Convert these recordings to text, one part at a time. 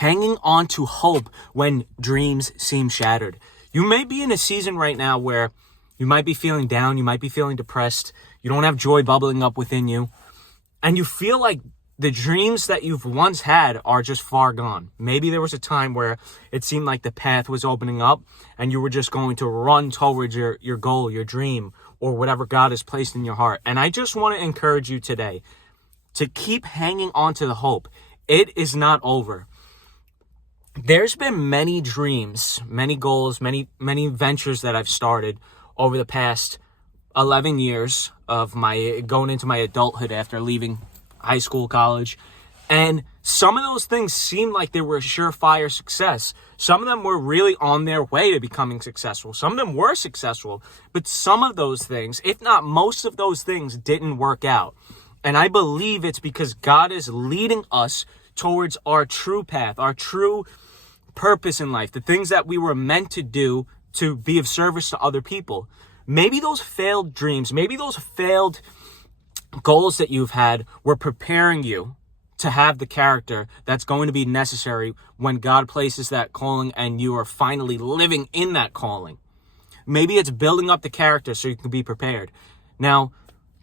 hanging on to hope when dreams seem shattered. You may be in a season right now where you might be feeling down, you might be feeling depressed, you don't have joy bubbling up within you, and you feel like the dreams that you've once had are just far gone. Maybe there was a time where it seemed like the path was opening up and you were just going to run towards your goal, your dream, or whatever God has placed in your heart. And I just want to encourage you today to keep hanging on to the hope. It is not over. There's been many dreams, many goals, many ventures that I've started over the past 11 years of my going into my adulthood after leaving high school, college. And some of those things seemed like they were a surefire success. Some of them were really on their way to becoming successful. Some of them were successful, but some of those things, if not most of those things, didn't work out. And I believe it's because God is leading us towards our true path, our true purpose in life, the things that we were meant to do to be of service to other people. Maybe those failed dreams, maybe those failed goals that you've had were preparing you to have the character that's going to be necessary when God places that calling and you are finally living in that calling. Maybe it's building up the character so you can be prepared. Now,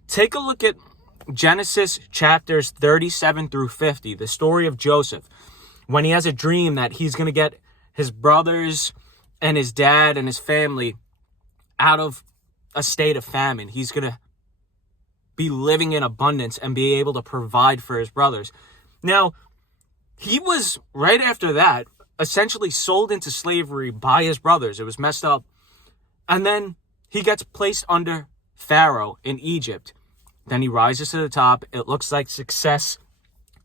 take a look at Genesis chapters 37 through 50, the story of Joseph, when he has a dream that he's going to get his brothers and his dad and his family out of a state of famine. He's going to be living in abundance and be able to provide for his brothers. Now, he was, right after that, essentially sold into slavery by his brothers. It was messed up. And then he gets placed under Pharaoh in Egypt. Then he rises to the top. It looks like success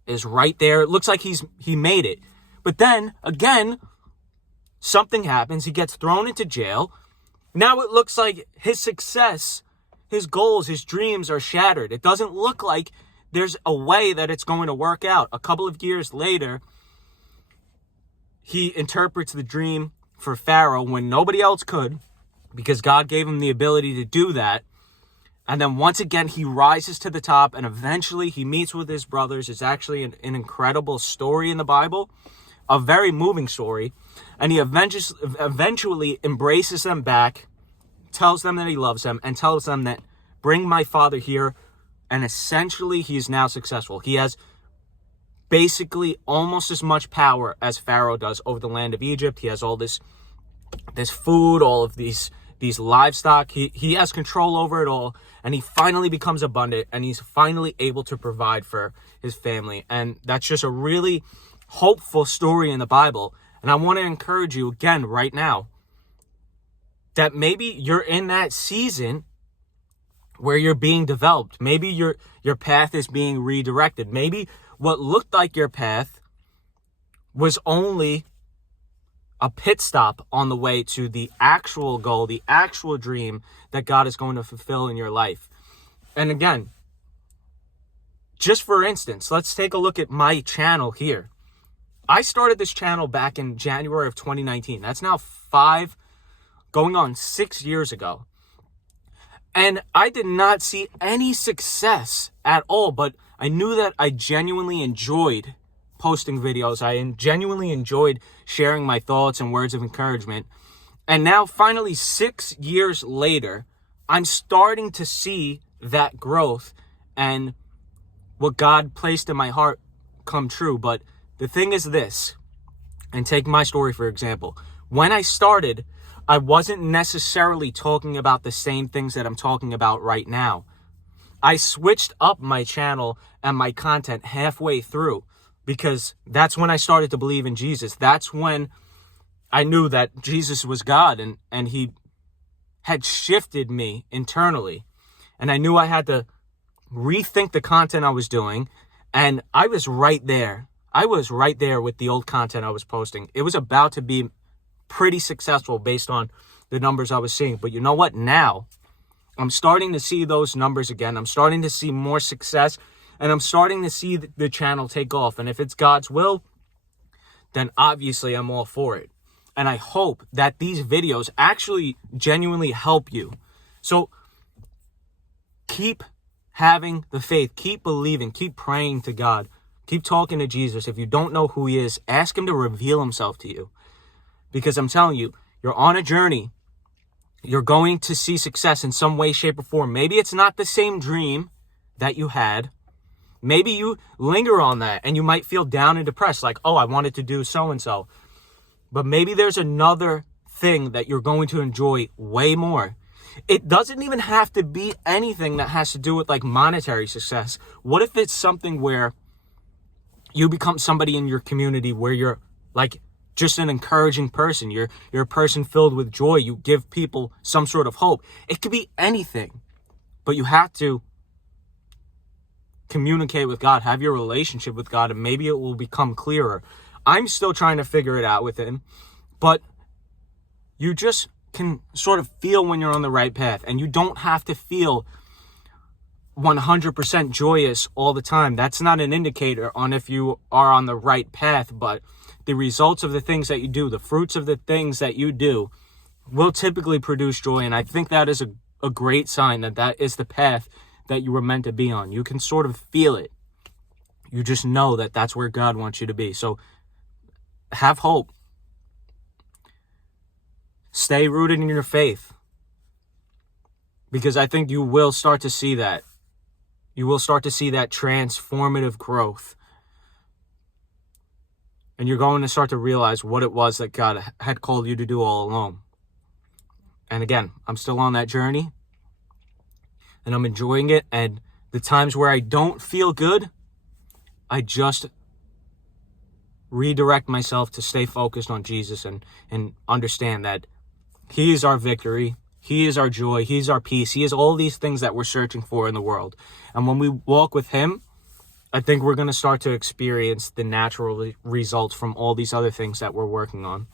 is right there. It looks like he made it. But then, again, something happens. He gets thrown into jail. Now it looks like his success, his goals, his dreams are shattered. It doesn't look like there's a way that it's going to work out. A couple of years later, he interprets the dream for Pharaoh when nobody else could, because God gave him the ability to do that. And then once again, he rises to the top and eventually he meets with his brothers. It's actually an incredible story in the Bible, a very moving story. And he eventually embraces them back, tells them that he loves them, and tells them that bring my father here. And essentially, he is now successful. He has basically almost as much power as Pharaoh does over the land of Egypt. He has all this food, all of these livestock. He has control over it all. And he finally becomes abundant. And he's finally able to provide for his family. And that's just a really hopeful story in the Bible. And I want to encourage you again right now that maybe you're in that season where you're being developed. Maybe your path is being redirected. Maybe what looked like your path was only a pit stop on the way to the actual goal, the actual dream that God is going to fulfill in your life. And again, just for instance, let's take a look at my channel here. I started this channel back in January of 2019. That's now going on 6 years ago. And I did not see any success at all, but I knew that I genuinely enjoyed posting videos. I genuinely enjoyed sharing my thoughts and words of encouragement. And now finally 6 years later, I'm starting to see that growth and what God placed in my heart come true. But the thing is this, and take my story for example. When I started, I wasn't necessarily talking about the same things that I'm talking about right now. I switched up my channel and my content halfway through because that's when I started to believe in Jesus. That's when I knew that Jesus was God and he had shifted me internally. And I knew I had to rethink the content I was doing. And I was right there. I was right there with the old content I was posting. It was about to be pretty successful based on the numbers I was seeing. But you know what? Now I'm starting to see those numbers again. I'm starting to see more success and I'm starting to see the channel take off. And if it's God's will, then obviously I'm all for it. And I hope that these videos actually genuinely help you. So keep having the faith, keep believing, keep praying to God, Keep talking to Jesus. If you don't know who he is, ask him to reveal himself to you. Because I'm telling you, you're on a journey. You're going to see success in some way, shape, or form. Maybe it's not the same dream that you had. Maybe you linger on that and you might feel down and depressed, like, oh, I wanted to do so-and-so. But maybe there's another thing that you're going to enjoy way more. It doesn't even have to be anything that has to do with like monetary success. What if it's something where you become somebody in your community where you're like just an encouraging person. You're a person filled with joy. You give people some sort of hope. It could be anything, but you have to communicate with God, have your relationship with God, and maybe it will become clearer. I'm still trying to figure it out with him, but you just can sort of feel when you're on the right path, and you don't have to feel 100% joyous all the time. That's not an indicator on if you are on the right path, but the results of the things that you do, the fruits of the things that you do will typically produce joy. And I think that is a great sign that that is the path that you were meant to be on. You can sort of feel it. You just know that that's where God wants you to be. So have hope. Stay rooted in your faith, because I think you will start to see that. You will start to see that transformative growth. And you're going to start to realize what it was that God had called you to do all along. And again, I'm still on that journey. And I'm enjoying it. And the times where I don't feel good, I just redirect myself to stay focused on Jesus and understand that he is our victory. He is our joy. He's our peace. He is all these things that we're searching for in the world. And when we walk with him, I think we're going to start to experience the natural results from all these other things that we're working on.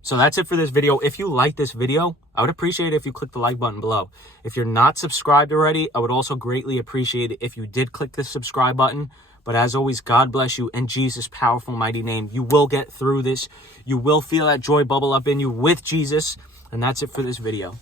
So that's it for this video. If you like this video, I would appreciate it if you click the like button below. If you're not subscribed already, I would also greatly appreciate it if you did click the subscribe button. But as always, God bless you in Jesus' powerful, mighty name. You will get through this. You will feel that joy bubble up in you with Jesus. And that's it for this video.